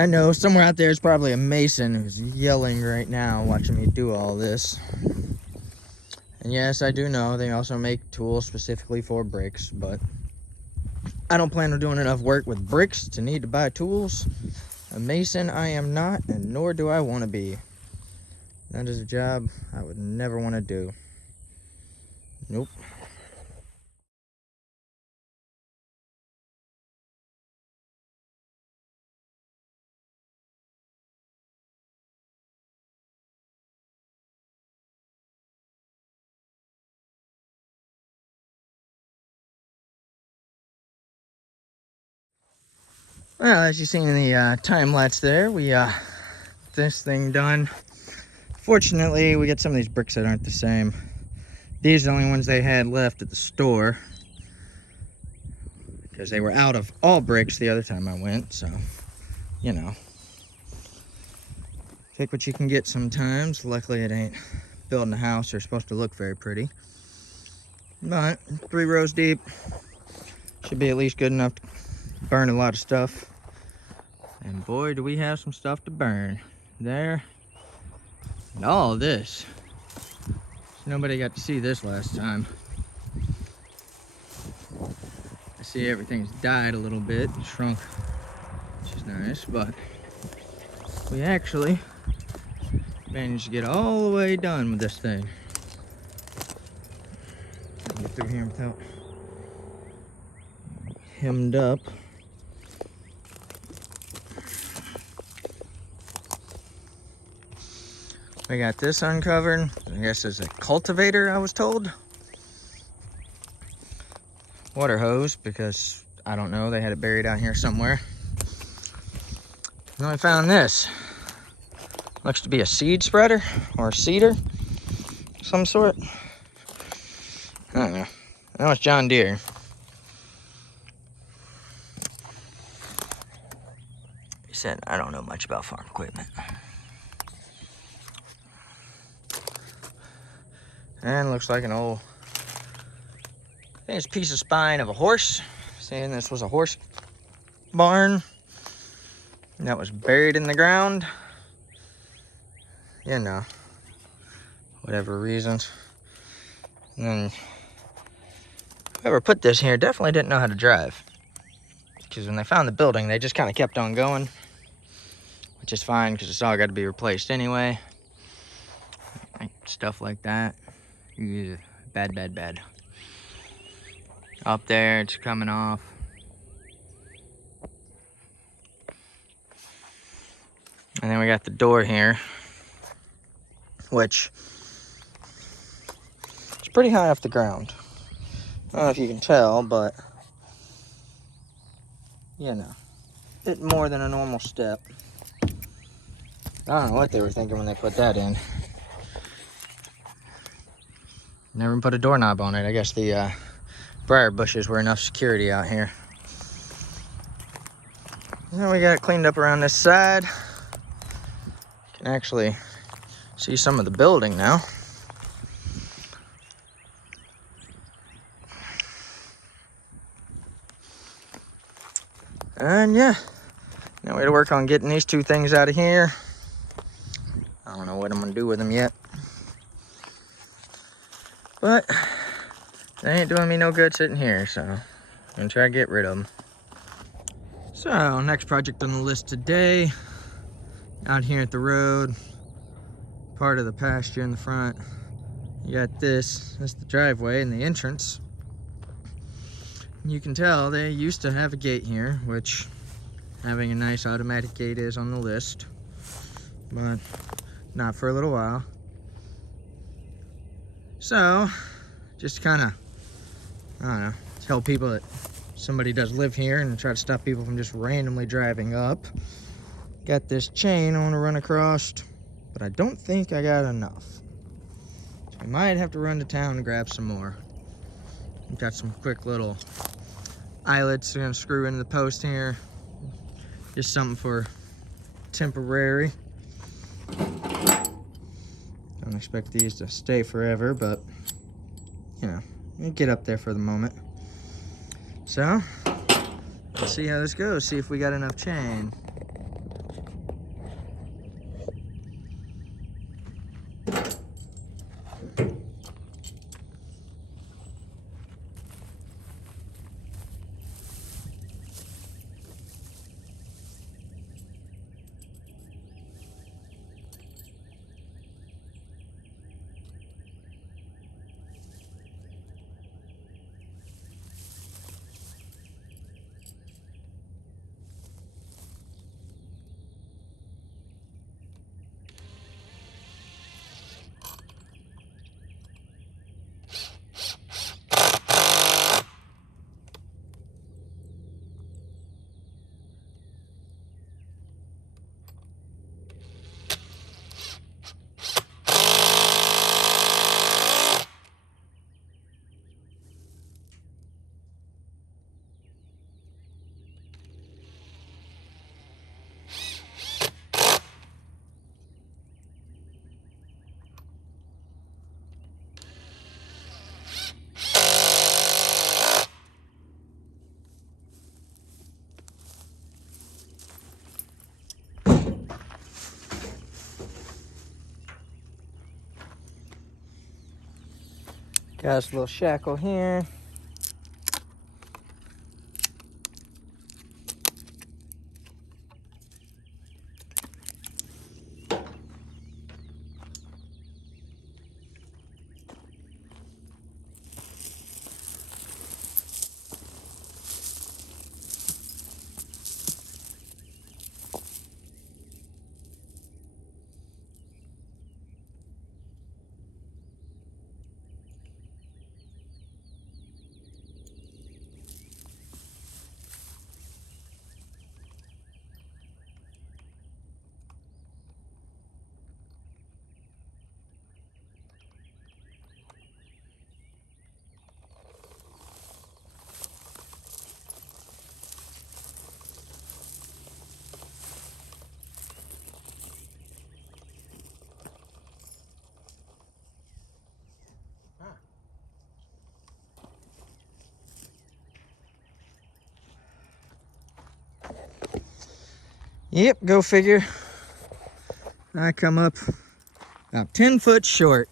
I know somewhere out there is probably a mason who's yelling right now watching me do all this. And yes, I do know they also make tools specifically for bricks, but I don't plan on doing enough work with bricks to need to buy tools. A mason I am not, and nor do I want to be. That is a job I would never want to do. Nope. Well, as you've seen in the time lapse there, we this thing done. Fortunately, we get some of these bricks that aren't the same. These are the only ones they had left at the store, because they were out of all bricks the other time I went, so, you know. Take what you can get sometimes. Luckily, it ain't building a house or supposed to look very pretty. But 3 rows deep should be at least good enough to burn a lot of stuff. And boy, do we have some stuff to burn. There. And all of this. Nobody got to see this last time. I see everything's died a little bit, shrunk, which is nice, but we actually managed to get all the way done with this thing. Get through here without hemmed up. We got this uncovered. I guess it's a cultivator, I was told. Water hose, because I don't know, they had it buried out here somewhere. And I found this. Looks to be a seed spreader or a seeder, some sort. I don't know. I know it's John Deere. He said, I don't know much about farm equipment. And looks like an old, I think it's a piece of spine of a horse. Saying this was a horse barn that was buried in the ground. You know, whatever reasons. And then whoever put this here definitely didn't know how to drive. Because when they found the building, they just kind of kept on going. Which is fine, because it's all got to be replaced anyway. Like, stuff like that. Yeah, bad, bad, bad. Up there, it's coming off. And then we got the door here, which is pretty high off the ground. I don't know if you can tell, but, you know, it's more than a normal step. I don't know what they were thinking when they put that in. Never put a doorknob on it. I guess the briar bushes were enough security out here. Now we got it cleaned up around this side. You can actually see some of the building now. And yeah, now we had to work on getting these 2 things out of here. I don't know what I'm gonna do with them yet. But they ain't doing me no good sitting here, so I'm gonna try to get rid of them. So, next project on the list today, out here at the road, part of the pasture in the front. You got this, that's the driveway and the entrance. You can tell they used to have a gate here, which having a nice automatic gate is on the list, but not for a little while. So, just kind of, I don't know, tell people that somebody does live here and try to stop people from just randomly driving up. Got this chain I want to run across, but I don't think I got enough. So I might have to run to town and grab some more. Got some quick little eyelets I'm gonna screw into the post here. Just something for temporary. Don't expect these to stay forever, but you know, get up there for the moment. So let's see how this goes. See if we got enough chain. Got us a little shackle here. Yep, go figure. I come up about 10 foot short.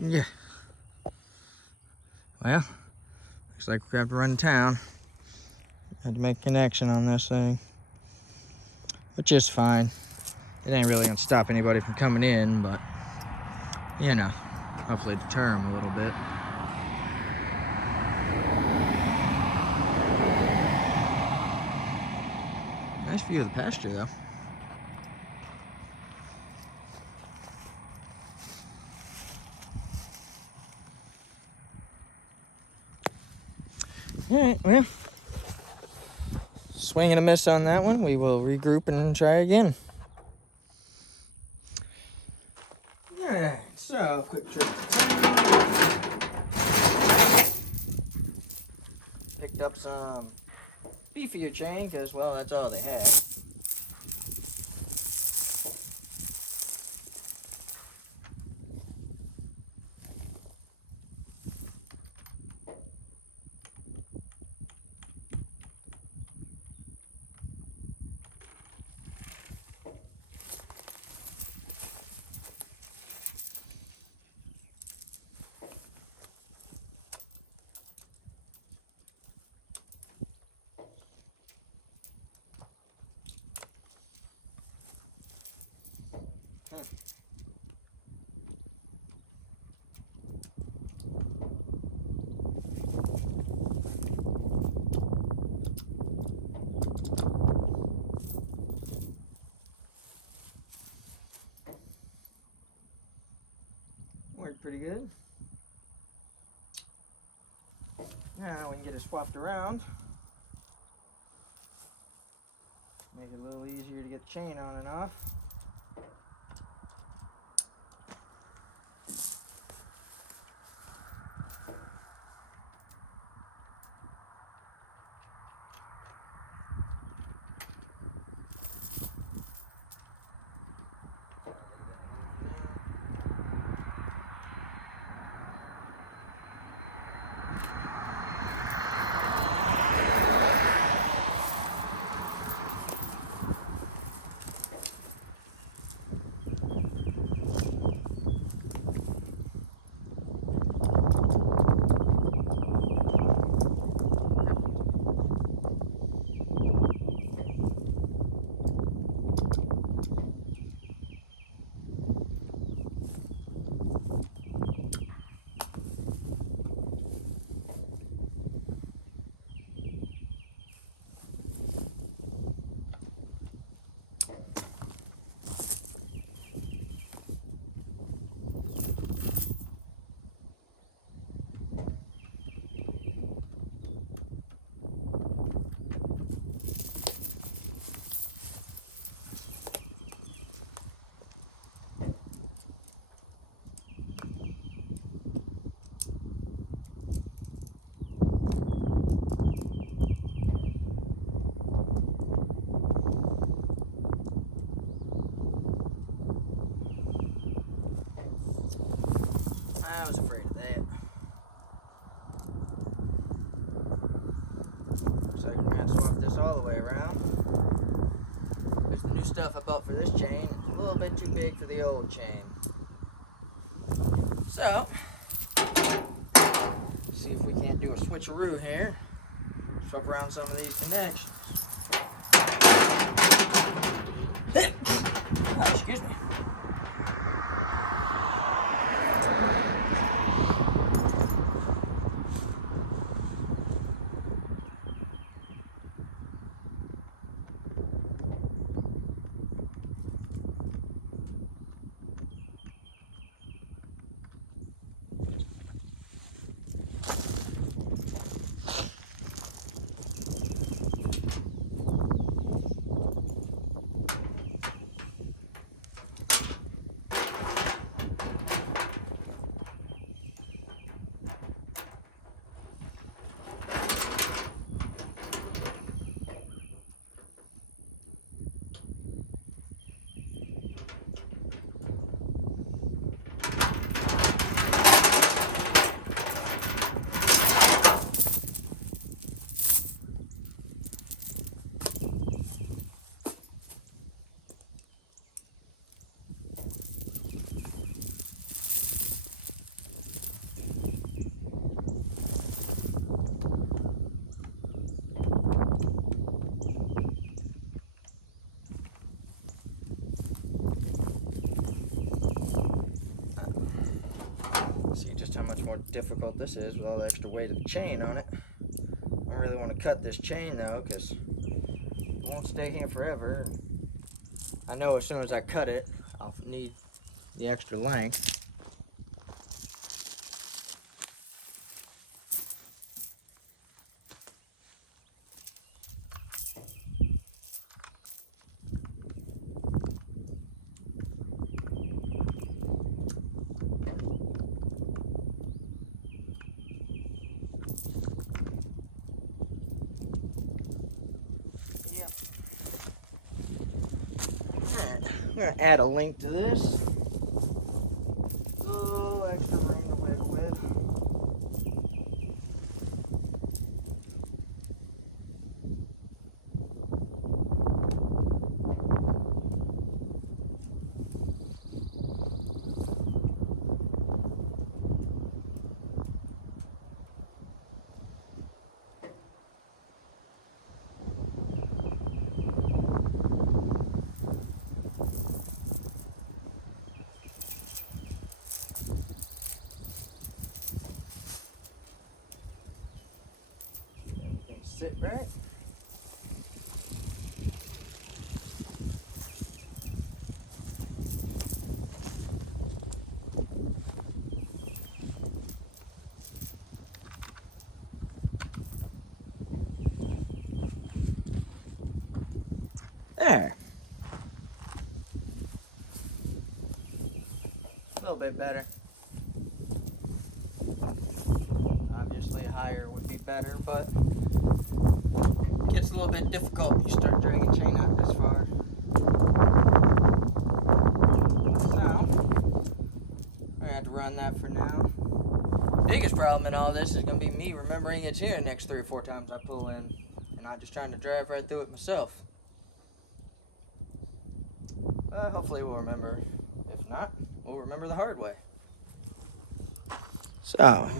Yeah. Well, looks like we have to run to town. Had to make a connection on this thing, which is fine. It ain't really gonna stop anybody from coming in, but you know, hopefully deter them a little bit. Nice view of the pasture, though. All right, well, swing and a miss on that one. We will regroup and try again. All right, so quick trip to town. Picked up some beefier chain because, well, that's all they had. Worked pretty good. Now we can get it swapped around. Make it a little easier to get the chain on and off. I was afraid of that. Looks like we're gonna have to swap this all the way around. There's the new stuff I bought for this chain. It's a little bit too big for the old chain. So, see if we can't do a switcheroo here. Swap around some of these connections. Oh, excuse me. See just how much more difficult this is with all the extra weight of the chain on it. I don't really want to cut this chain though, because it won't stay here forever. I know as soon as I cut it, I'll need the extra length. I'm going to add a link to this. A little extra room to wiggle with. Sit right. There. A little bit better. Obviously higher would be better, but it gets a little bit difficult when you start dragging chain out this far. So, I'm gonna have to run that for now. Biggest problem in all this is gonna be me remembering it's here the next 3 or 4 times I pull in, and not just trying to drive right through it myself. Hopefully we'll remember. If not, we'll remember the hard way. So,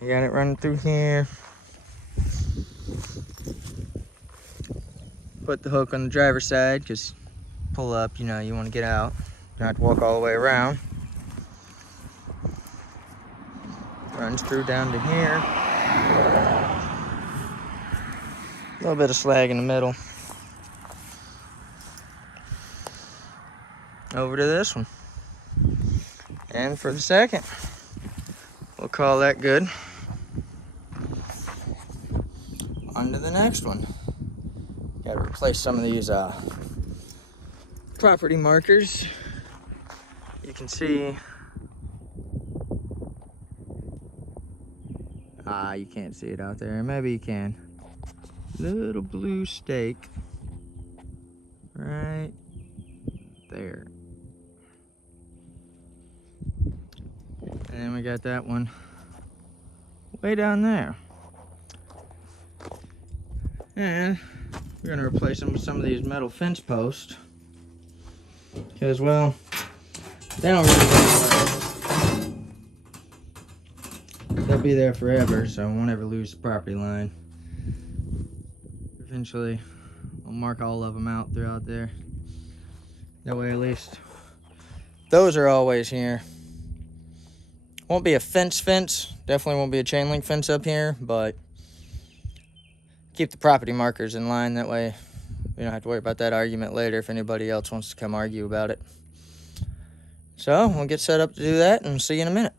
you got it running through here. Put the hook on the driver's side, because pull up, you know, you want to get out. You don't have to walk all the way around. Runs through down to here. A little bit of slag in the middle. Over to this one. And for the second, we'll call that good. On to the next one. Got to replace some of these property markers. You can see. You can't see it out there. Maybe you can. Little blue stake right there. And then we got that one way down there. And we're gonna replace them with some of these metal fence posts. because, well, they don't really go away. They'll be there forever, so I won't ever lose the property line. Eventually, I'll mark all of them out throughout there. That way, at least, those are always here. Won't be a fence. Definitely won't be a chain link fence up here, but keep the property markers in line. That way, we don't have to worry about that argument later if anybody else wants to come argue about it. So, we'll get set up to do that and see you in a minute.